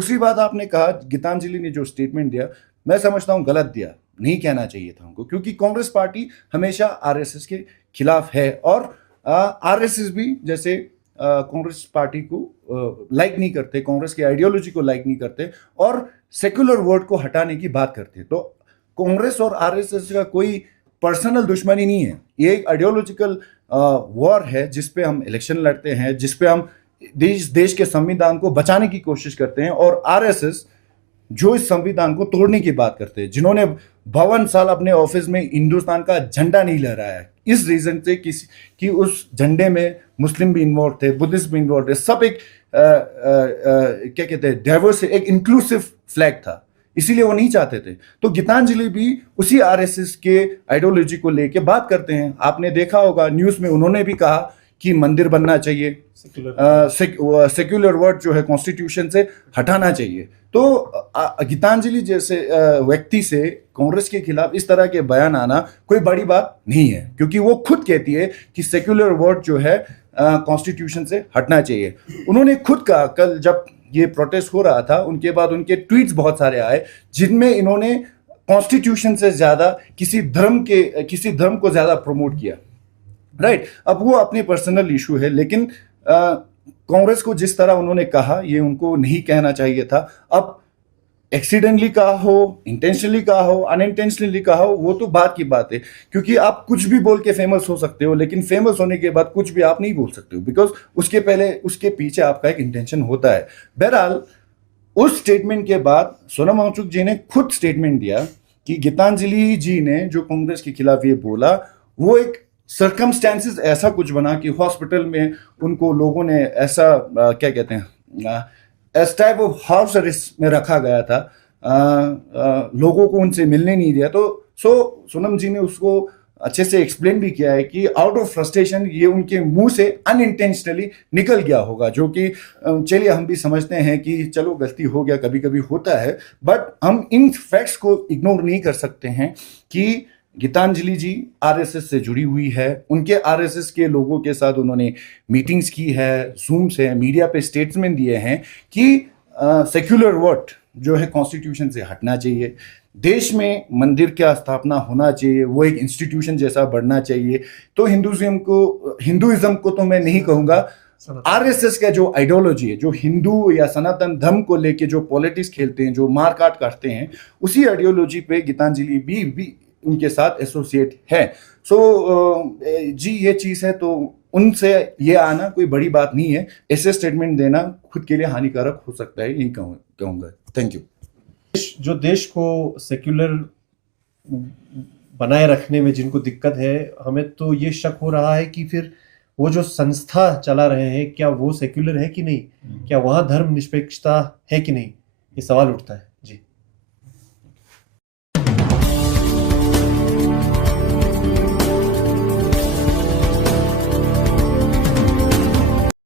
दूसरी बात आपने कहा, गीतांजलि ने जो स्टेटमेंट दिया, मैं समझता हूँ गलत दिया, नहीं कहना चाहिए था उनको, क्योंकि कांग्रेस पार्टी हमेशा आरएसएस के खिलाफ है और आरएसएस भी जैसे कांग्रेस पार्टी को लाइक नहीं करते, कांग्रेस की आइडियोलॉजी को लाइक नहीं करते और सेक्युलर वर्ड को हटाने की बात करते। तो कांग्रेस और आरएसएस का कोई पर्सनल दुश्मनी नहीं है, ये एक आइडियोलॉजिकल वॉर है जिसपे हम इलेक्शन लड़ते हैं, जिसपे हम देश के संविधान को बचाने की कोशिश करते हैं। और आरएसएस जो इस संविधान को तोड़ने की बात करते हैं, जिन्होंने 52 साल अपने ऑफिस में हिंदुस्तान का झंडा नहीं लहराया है, इस रीजन से कि उस झंडे में मुस्लिम भी इन्वॉल्व थे, बुद्धिस्ट भी इन्वॉल्व थे, सब एक क्या कहते हैं, डाइवर्स, एक इंक्लूसिव फ्लैग था, इसीलिए वो नहीं चाहते थे। तो गीतांजलि भी उसी आरएसएस के आइडियोलॉजी को लेके बात करते हैं। आपने देखा होगा न्यूज में उन्होंने भी कहा कि मंदिर बनना चाहिए, सेक्युलर वर्ड जो है कॉन्स्टिट्यूशन से हटाना चाहिए। तो गीतांजलि जैसे व्यक्ति से कांग्रेस के खिलाफ इस तरह के बयान आना कोई बड़ी बात नहीं है, क्योंकि वो खुद कहती है कि सेक्युलर वर्ड जो है कॉन्स्टिट्यूशन से हटना चाहिए। उन्होंने खुद कहा, कल जब ये प्रोटेस्ट हो रहा था उनके बाद उनके ट्वीट्स बहुत सारे आए जिनमें इन्होंने कॉन्स्टिट्यूशन से ज्यादा किसी धर्म को ज्यादा प्रमोट किया। राइट, अब वो अपनी पर्सनल इशू है, लेकिन कांग्रेस को जिस तरह उन्होंने कहा ये उनको नहीं कहना चाहिए था। अब एक्सीडेंटली कहा हो, इंटेंशनली कहा हो, अनइंटेंशनली कहा हो, वो तो बात की बात है, क्योंकि आप कुछ भी बोल के फेमस हो सकते हो, लेकिन फेमस होने के बाद कुछ भी आप नहीं बोल सकते हो, बिकॉज उसके पीछे आपका एक इंटेंशन होता है। बहरहाल उस स्टेटमेंट के बाद सोनम वांगचुक जी ने खुद स्टेटमेंट दिया कि गीतांजलि जी ने जो कांग्रेस के खिलाफ ये बोला वो एक सर्कमस्टेंसेस ऐसा कुछ बना कि हॉस्पिटल में उनको लोगों ने ऐसा क्या कहते हैं, इस टाइप ऑफ हाउस अरेस्ट में रखा गया था, लोगों को उनसे मिलने नहीं दिया। तो सोनम जी ने उसको अच्छे से एक्सप्लेन भी किया है कि आउट ऑफ फ्रस्ट्रेशन ये उनके मुंह से अनइंटेंशनली निकल गया होगा, जो कि चलिए हम भी समझते हैं कि चलो गलती हो गया, कभी कभी होता है, बट हम इन फैक्ट्स को इग्नोर नहीं कर सकते हैं कि गीतांजलि जी आरएसएस से जुड़ी हुई है, उनके आरएसएस के लोगों के साथ उन्होंने मीटिंग्स की है, जूम से, मीडिया पे स्टेटमेंट दिए हैं कि सेक्युलर वर्ड जो है कॉन्स्टिट्यूशन से हटना चाहिए, देश में मंदिर का स्थापना होना चाहिए, वो एक इंस्टीट्यूशन जैसा बढ़ना चाहिए। तो हिंदुइज्म को तो मैं नहीं कहूँगा, आरएसएस का जो आइडियोलॉजी है, जो हिंदू या सनातन धर्म को लेके जो पॉलिटिक्स खेलते हैं, जो मारकाट करते हैं, उसी आइडियोलॉजी पे गीतांजलि भी उनके साथ एसोसिएट है। जी ये चीज़ है, तो उनसे ये आना कोई बड़ी बात नहीं है, ऐसे स्टेटमेंट देना खुद के लिए हानिकारक हो सकता है, यही कहूँगा। Thank you. जो देश को सेक्युलर बनाए रखने में जिनको दिक्कत है, हमें तो ये शक हो रहा है कि फिर वो जो संस्था चला रहे हैं क्या वो सेक्युलर है कि नहीं, क्या वहाँ धर्म निरपेक्षता है कि नहीं, ये सवाल उठता है।